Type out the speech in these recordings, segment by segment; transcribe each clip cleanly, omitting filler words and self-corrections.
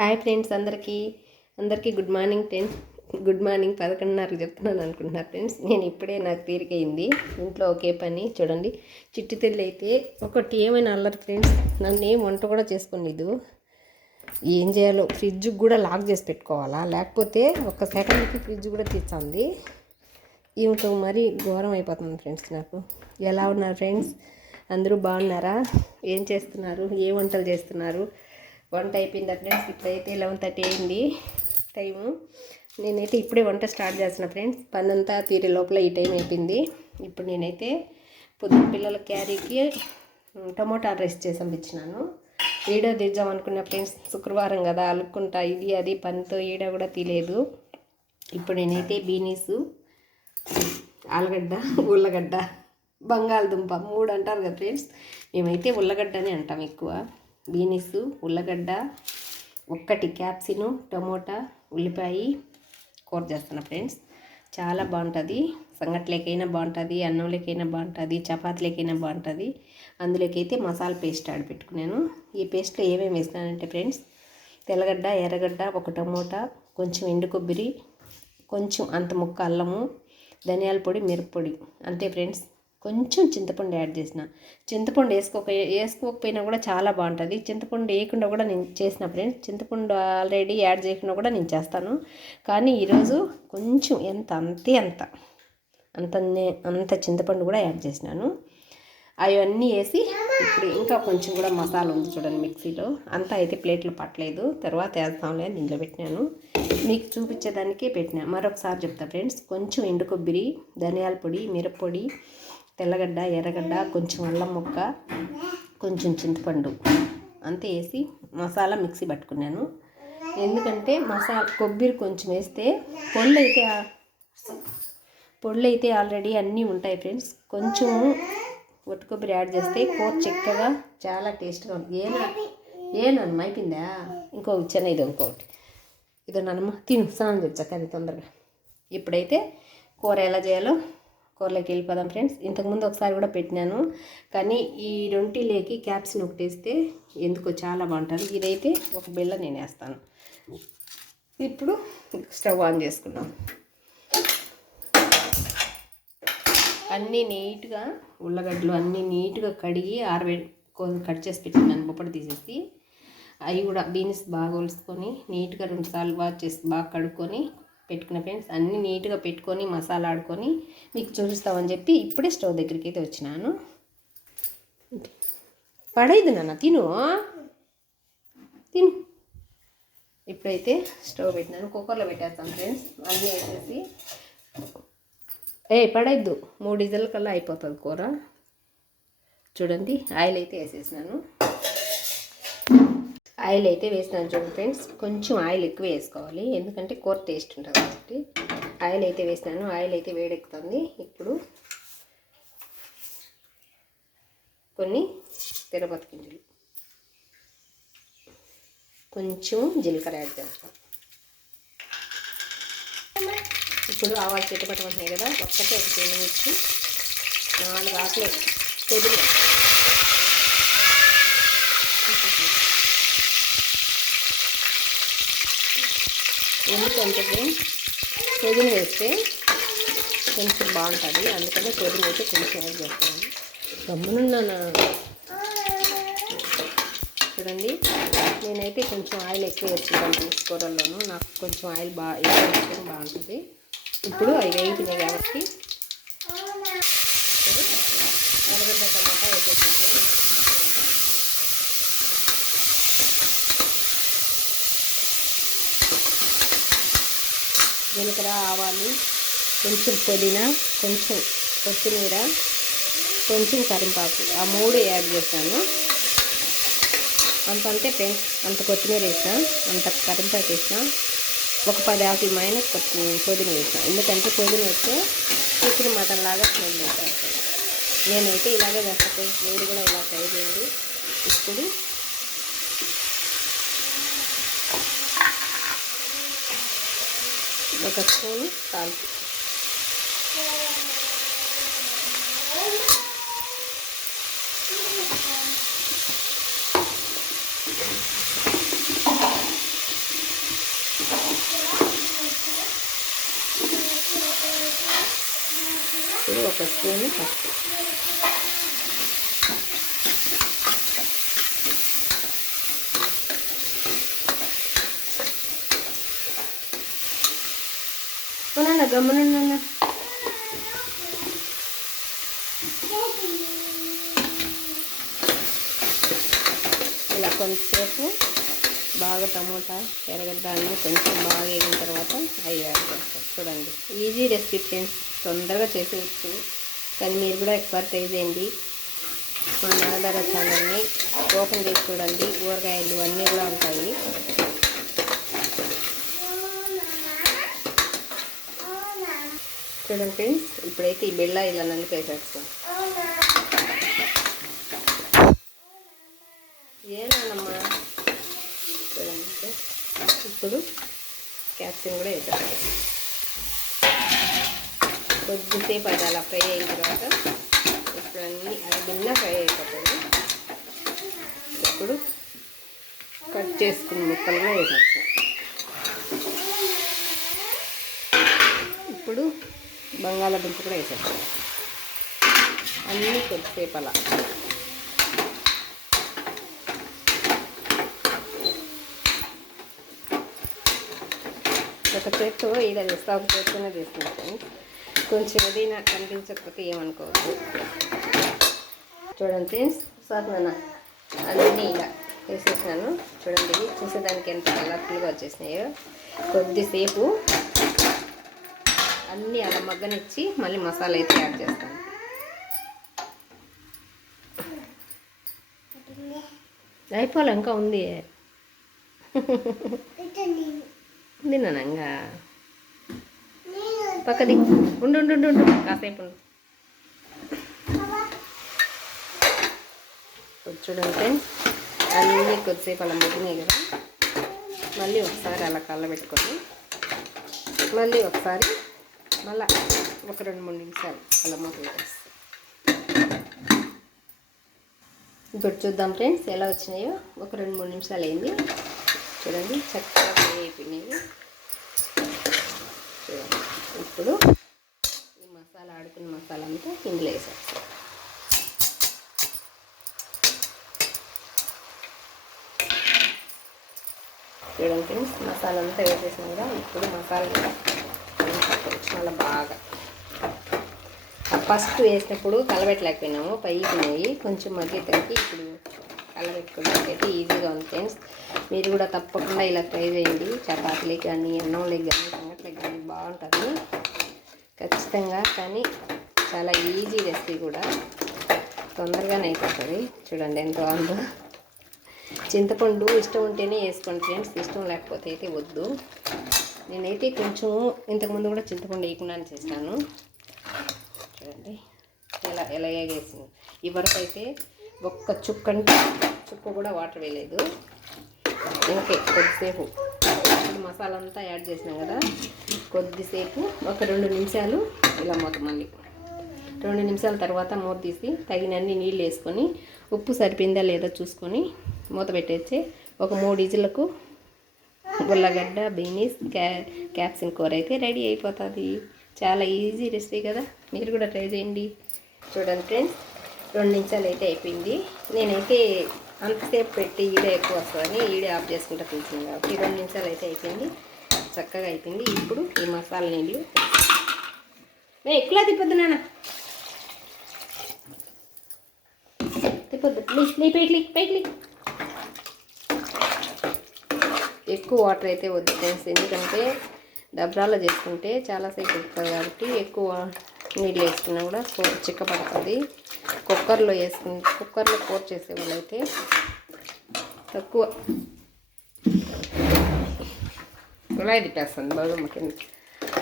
Hi friends, అందరికీ good morning friends. Good morning 11:30 చెప్తున్నాను అనుకుంటున్నారు ఫ్రెండ్స్. నేను ఇప్పుడే నాకు తీరికైంది. ఇంట్లో ఒకే పని చూడండి. చిట్టి తల్లి అయితే ఒకటి ఏమైనా అల్లరి ఫ్రెండ్స్, నన్ను ఏం వంట కూడా చేసుకోలేదు. ఏం చేయాలో ఫ్రిడ్జ్కి కూడా లాక్ చేసి పెట్టుకోవాలా, లేకపోతే ఒక సెకండ్కి ఫ్రిడ్జ్ కూడా తీస్తుంది. ఈమెతో మరీ ఘోరం అయిపోతుంది ఫ్రెండ్స్. నాకు ఎలా ఉన్నారు ఫ్రెండ్స్? అందరూ బాగున్నారా? ఏం చేస్తున్నారు? ఏ వంటలు చేస్తున్నారు? వంట అయిపోయిందా ఫ్రెండ్స్? ఇప్పుడైతే 11:30 అయింది టైము. నేనైతే ఇప్పుడే వంట స్టార్ట్ చేస్తున్నా ఫ్రెండ్స్. పని అంతా తీరే లోపల ఈ టైం అయిపోయింది. ఇప్పుడు నేనైతే పొద్దున్న పిల్లల క్యారీకి టమోటా రైస్ చేసి పంపించినాను. వీడియో తీద్దాం అనుకున్న ఫ్రెండ్స్, శుక్రవారం కదా అలుక్కుంటా ఇది అది పనితో ఈడ కూడా తీయలేదు. ఇప్పుడు నేనైతే బీనీసు, ఆలుగడ్డ, ఉల్లగడ్డ, బంగాళదుంప 3 అంటారు కదా ఫ్రెండ్స్. మేమైతే ఉల్లగడ్డనే అంటాం ఎక్కువ. బీనీసు, ఉల్లగడ్డ, 1 క్యాప్సిను, టమోటా, ఉల్లిపాయ కూర చేస్తున్నా ఫ్రెండ్స్. చాలా బాగుంటుంది. సంగట్లేకైనా బాగుంటుంది, అన్నంలోకైనా బాగుంటుంది, చపాతీలకైనా బాగుంటుంది. అందులోకైతే మసాలా పేస్ట్ ఆడిపెట్టుకున్నాను. ఈ పేస్ట్లో ఏమేమి వేసినానంటే ఫ్రెండ్స్, తెల్లగడ్డ, ఎర్రగడ్డ, 1 టమోటా, కొంచెం ఎండు కొబ్బరి, కొంచెం అంత ముక్క అల్లము, ధనియాల పొడి, మిరప్పొడి, అంతే ఫ్రెండ్స్. కొంచెం చింతపండు యాడ్ చేసిన. చింతపండు వేసుకోకపోయినా కూడా చాలా బాగుంటుంది. చింతపండు వేయకుండా కూడా నేను చేసిన ఫ్రెండ్స్. చింతపండు ఆల్రెడీ యాడ్ చేయకుండా కూడా నేను చేస్తాను. కానీ ఈరోజు కొంచెం అంత చింతపండు కూడా యాడ్ చేసినాను. అవన్నీ వేసి ఇప్పుడు ఇంకా కొంచెం కూడా మసాలా ఉంది చూడండి మిక్సీలో. అంతా అయితే ప్లేట్లో పట్టలేదు, తర్వాత వేస్తాంలే దీంట్లో పెట్టినాను. మీకు చూపించేదానికే పెట్టినా. మరొకసారి చెప్తా ఫ్రెండ్స్. కొంచెం ఎండు కొబ్బరి, ధనియాల పొడి, మిరప్పొడి, తెల్లగడ్డ, ఎర్రగడ్డ, కొంచెం అల్లం ముక్క, కొంచెం చింతపండు అంతే వేసి మసాలా మిక్సీ పట్టుకున్నాను. ఎందుకంటే కొబ్బరి కొంచెం వేస్తే పొళ్ళు అయితే ఆల్రెడీ అన్నీ ఉంటాయి ఫ్రెండ్స్. కొంచెం ఒట్టి కొబ్బరి యాడ్ చేస్తే కూర చిక్కగా చాలా టేస్ట్గా ఉంటుంది. ఏనమ్మా అయిపోయిందా? ఇంకొకటి ఇదో నానమ్మ తిను, స్నానం తెచ్చాక అది తొందరగా. ఇప్పుడైతే కూర ఎలా చేయాలో కూరలోకి వెళ్ళిపోదాం ఫ్రెండ్స్. ఇంతకుముందు ఒకసారి కూడా పెట్టినాను, కానీ ఈ రొంటిలోకి క్యాప్సిన్ ఒకటి వేస్తే ఎందుకో చాలా బాగుంటుంది. ఇదైతే ఒక బిళ్ళ నేను వేస్తాను. ఇప్పుడు స్టవ్ ఆన్ చేసుకున్నాం. అన్నీ నీట్గా ఉల్లగడ్డలు అన్నీ నీట్గా కడిగి కట్ చేసి పెట్టినాను, బొప్పడి తీసేసి. అవి కూడా బీన్స్ బాగా ఒలుసుకొని నీట్గా 2 సార్లు వాష్ చేసి బాగా కడుక్కొని పెట్టుకున్న ఫ్రెండ్స్. అన్నీ నీట్గా పెట్టుకొని మసాలా ఆడుకొని మీకు చూపిస్తామని చెప్పి ఇప్పుడే స్టవ్ దగ్గరికి అయితే వచ్చినాను. పడైదు నాన్న, తిను. ఇప్పుడైతే స్టవ్ పెట్టినాను. కుక్కర్లో పెట్టేస్తాను ఫ్రెండ్స్. అన్నీ వేసేసి పడైద్దు, 3 విజిల్ కల్లా అయిపోతుంది కూర. చూడండి, ఆయిల్ అయితే వేసేసినాను. ఆయిల్ అయితే వేసినాను చూడండి ఫ్రెండ్స్. కొంచెం ఆయిల్ ఎక్కువ వేసుకోవాలి, ఎందుకంటే కూర టేస్ట్ ఉంటుంది కాబట్టి. ఆయిల్ అయితే వేసినాను. ఆయిల్ అయితే వేడెక్కుతుంది. ఇప్పుడు కొన్ని తిరుపతి గింజలు, కొంచెం జీలకర్ర యాడ్ చేస్తాం. ఇప్పుడు ఆవాలు చిట్టపట్టమంటున్నాయి కదా, ఒక్కటే ఒక ఎండుమిర్చి, 4 ఆకులు కొద్దిగా ఎందుకంటే పుదీన వేస్తే కొంచెం బాగుంటుంది, అందుకనే పుదీన అయితే కొంచెం యాడ్ చేస్తాను. గమ్మునున్నాను చూడండి. నేనైతే కొంచెం ఆయిల్ ఎక్కువ వేసుకుంటాను కూరల్లోనూ. నాకు కొంచెం ఆయిల్ ఎక్కువ వేసుకొని బాగుంటుంది. ఇప్పుడు అవి వేగినాయి కాబట్టి ఎర్రగడ్డ, టమాటా వేసేసాను. జీలకర్ర, ఆవాలు, కొంచెం పుదీనా, కొంచెం కొత్తిమీర, కొంచెం కరింపాకు, ఆ 3 యాడ్ చేస్తాను. అంతే ఫ్రెండ్స్. అంత కొత్తిమీర వేసిన, అంత కరింపాకు వేసిన, ఒక 10 ఆకులు మైనస్ పుదీనా వేసిన. ఎందుకంటే పుదీనా వేస్తే చికెన్ మటన్ లాగా స్మెల్ అవుతుంది. నేనైతే ఇలాగే వేస్తాను ఫ్రెండ్స్. మీరు కూడా ఇలా ట్రై చేయండి. ఇప్పుడు ఒక స్పూను సాల్ట్, ఒక స్పూను పసుపు. కొనన్నా గమ్మునన్నా ఇలా కొంచెంసేపు బాగా టమోటా ఎర్రగడ్డ అన్నీ కొంచెం బాగా వేగిన తర్వాత అవి యాడ్ చేస్తాం. చూడండి, ఈజీ రెసిపీ ఫ్రెండ్స్, తొందరగా చేసేయచ్చు. కానీ మీరు కూడా ఒకసారి ట్రై చేయండి. మా నాన్నదార ఛానల్ని ఓపెన్ చేసి చూడండి, ఊరగాయలు అన్నీ కూడా ఉంటాయి. చూడండి ఫ్రెండ్స్, ఇప్పుడైతే ఈ బెల్ల ఇలా నలిపేసేస్తాం. ఏనమ్మా చూడండి, ఇప్పుడు క్యాప్సికం కూడా వేసేస్తాం. కొద్దిసేపు అది అలా ఫ్రై అయిన తర్వాత ఇప్పుడు అన్నీ అది భిన్న ఫ్రై అయిపోతుంది. ఇప్పుడు కట్ చేసుకున్న ముక్కలు కూడా వేసేస్తాం. ఇప్పుడు బంగాళాదుంప కూడా వేసేస్తాం. అన్నీ కొద్దిసేపు అలా ఒక చేత్తో ఇలా వేస్తా, ఒక చేత్తోనే తీసుకుంటాను. కొంచెం ఏదైనా కనిపించకపోతే ఏమనుకోవద్దు. చూడండి ఫ్రెండ్స్, సాధన అన్నీ ఇలా వేసేసినాను. చూడండి, చూసేదానికి ఎంత కలర్ఫుల్గా వచ్చేసినాయో. కొద్దిసేపు అన్నీ అలా మగ్గనిచ్చి మళ్ళీ మసాలా అయితే యాడ్ చేస్తాను. అయిపోలే, ఇంకా ఉంది తిన్నానంగా. పక్కది ఉండు ఉండు ఉండు ఉండు కాసేపు ఉండు. చూడండి ఫ్రెండ్స్, అన్నీ కొద్దిసేపు అలా మగ్గినాయి కదా. మళ్ళీ ఒకసారి అలా కళ్ళబెట్టుకొని మళ్ళీ ఒకసారి మళ్ళీ ఒక 2-3 నిమిషాలు అలా మూత పెట్టేస్తాం. ఇప్పుడు చూద్దాం ఫ్రెండ్స్ ఎలా వచ్చినాయో. ఒక 2-3 నిమిషాలు అయింది. చూడండి, చక్కగా ఫ్రై అయిపోయినాయి. చూడండి, ఇప్పుడు ఈ మసాలా ఆడుకున్న మసాలా అంతా ఇందులో వేసేస్తాం. చూడండి ఫ్రెండ్స్, మసాలా అంతా వేసేసినాం కదా. ఇప్పుడు మసాలా కూడా చాలా బాగా ఫస్ట్ వేసినప్పుడు కలబెట్టలేకపోయినాము, పైకినాయి కొంచెం మధ్య తగ్గి. ఇప్పుడు కలబెట్టుకోవడానికైతే ఈజీగా ఉంది ఫ్రెండ్స్. మీరు కూడా తప్పకుండా ఇలా ట్రై చేయండి. చపాతీలకు కానీ, అన్నంలోకి కానీ, సంగట్లకు కానీ బాగుంటుంది ఖచ్చితంగా. కానీ చాలా ఈజీ రెసిపీ కూడా, తొందరగానే అయిపోతుంది. చూడండి ఎంత బాగుందో. చింతపండు ఇష్టం ఉంటేనే వేసుకోండి ఫ్రెండ్స్, ఇష్టం లేకపోతే అయితే వద్దు. నేనైతే కొంచెం ఇంతకుముందు కూడా చింతపండు వేయకుండానే చేస్తాను. చూడండి ఎలా వేసింది. ఇవరకు అయితే ఒక్క చుక్క కూడా వాటర్ వేయలేదు. ఓకే, కొద్దిసేపు ఇప్పుడు మసాలా అంతా యాడ్ చేసినాం కదా. కొద్దిసేపు ఒక 2 నిమిషాలు ఇలా మళ్ళీ 2 నిమిషాల తర్వాత మూత తీసి తగినన్ని నీళ్ళు వేసుకొని ఉప్పు సరిపోయిందా లేదా చూసుకొని మూత పెట్టేసి ఒక 3 విజిల్లకు ఉల్లగడ్డ, బీనీస్, క్యాప్సికం కూర అయితే రెడీ అయిపోతుంది. చాలా ఈజీ రెసిపీ కదా, మీరు కూడా ట్రై చేయండి. చూడండి ఫ్రెండ్స్, 2 నిమిషాలు అయితే అయిపోయింది. నేనైతే అంతసేపు పెట్టి ఈడే ఎక్కువ వస్తుందని ఈడే ఆఫ్ చేసుకుంటా పిలిచింది కాబట్టి 2 నిమిషాలు అయితే అయిపోయింది. చక్కగా అయిపోయింది. ఇప్పుడు ఈ మసాలా నీళ్ళు ఎక్కువ తిప్పొద్దు నాన్న, తిప్పొద్దు, పైకి ఎక్కువ వాటర్ అయితే వద్దు ఫ్రెండ్స్. ఎందుకంటే డబ్రాలో చేసుకుంటే చాలాసేపు ఉడుకుతుంది కాబట్టి ఎక్కువ నీళ్ళు వేసుకున్నా కూడా చిక్కపడుతుంది. కుక్కర్లో కూర చేసే వాళ్ళైతే తక్కువ కుళాయి తిట్టేస్తుంది బాగా కింద.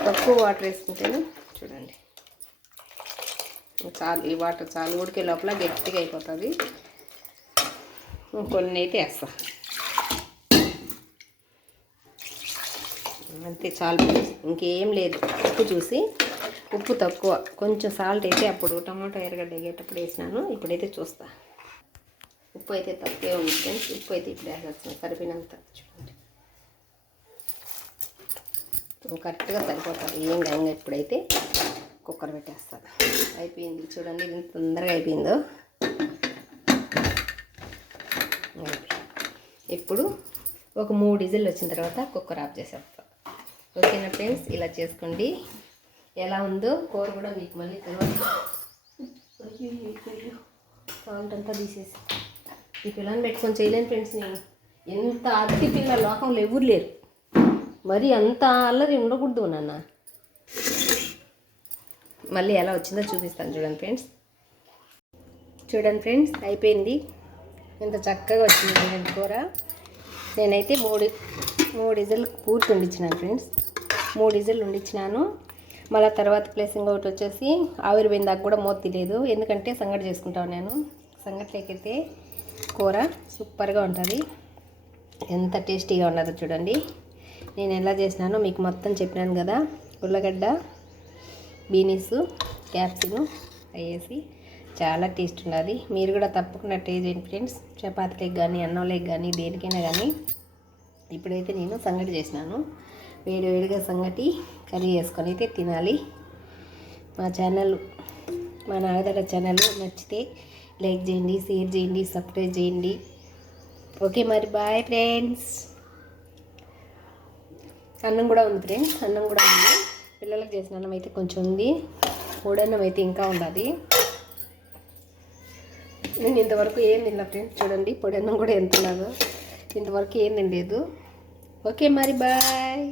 తక్కువ వాటర్ వేసుకుంటేనే చూడండి చాలు. ఈ వాటర్ చాలు, ఉడికే లోపల గట్టిగా అయిపోతుంది. కొన్ని అయితే వేస్తా అంతే, చాలు. ఇంకేం లేదు. ఉప్పు చూసి ఉప్పు తక్కువ, కొంచెం సాల్ట్ అయితే అప్పుడు టమాటో ఎర్రగడ్డ వేగేటప్పుడు వేసినాను. ఇప్పుడైతే చూస్తా, ఉప్పు అయితే తక్కువే ఉంది ఫ్రెండ్స్. ఉప్పు అయితే ఇప్పుడు వేసేస్తాను సరిపోయినంత. చూడండి కరెక్ట్గా సరిపోతుంది. ఏం కాదు. ఇప్పుడైతే కుక్కర్ పెట్టేస్తాను. అయిపోయింది చూడండి, ఎంత తొందరగా అయిపోయిందో. ఇప్పుడు ఒక 3 విజిల్ వచ్చిన తర్వాత కుక్కర్ ఆఫ్ చేసేస్తాం. ఓకేనా ఫ్రెండ్స్, ఇలా చేసుకోండి. ఎలా ఉందో కూర కూడా మీకు మళ్ళీ తర్వాత సాల్ట్ అంతా తీసేసి ఈ పిల్లని పెట్టుకొని చేయలేను ఫ్రెండ్స్. నేను ఎంత అతి పిల్ల లోకంలో ఎవరు లేరు, మరి అంత అల్లరి ఉండకూడదు నాన్న. మళ్ళీ ఎలా వచ్చిందో చూపిస్తాను చూడండి ఫ్రెండ్స్. చూడండి ఫ్రెండ్స్, అయిపోయింది. ఎంత చక్కగా వచ్చింది చూడండి కూర. నేనైతే మూడు విజిల్ పూర్తి వండించినాను ఫ్రెండ్స్. 3 విజిల్ వండించినాను. మళ్ళీ తర్వాత ప్లేస్ ఇంకొకటి వచ్చేసి ఆవిరి పోయిన దాకా కూడా మూత తెలియదు, ఎందుకంటే సంగటి చేసుకుంటాను నేను. సంగట్లేకైతే కూర సూపర్గా ఉంటుంది. ఎంత టేస్టీగా ఉన్నదో చూడండి. నేను ఎలా చేసినానో మీకు మొత్తం చెప్పినాను కదా. ఉల్లగడ్డ, బీనీసు, క్యాప్సికం వేసి చాలా టేస్ట్ ఉన్నది. మీరు కూడా తప్పకుండా ట్రై చేయండి ఫ్రెండ్స్. చపాతీలకు కానీ అన్నంలోకి కానీ దేనికైనా కానీ. ఇప్పుడైతే నేను సంగటి చేసినాను. వేడివేడిగా సంగటి కర్రీ చేసుకొని అయితే తినాలి. మా నాగదడ ఛానల్ నచ్చితే లైక్ చేయండి, షేర్ చేయండి, సబ్స్క్రైబ్ చేయండి. ఓకే మరి బాయ్ ఫ్రెండ్స్. అన్నం కూడా ఉంది ఫ్రెండ్స్, అన్నం కూడా ఉంది. పిల్లలకు చేసిన అన్నం అయితే కొంచెం ఉంది, పొడన్నం అయితే ఇంకా ఉన్నది. నేను ఇంతవరకు ఏం తిన్నా ఫ్రెండ్స్. చూడండి పొడన్నం కూడా ఎంత ఉన్నదో, ఇంతవరకు ఏం తినలేదు. ఓకే మరి బాయ్.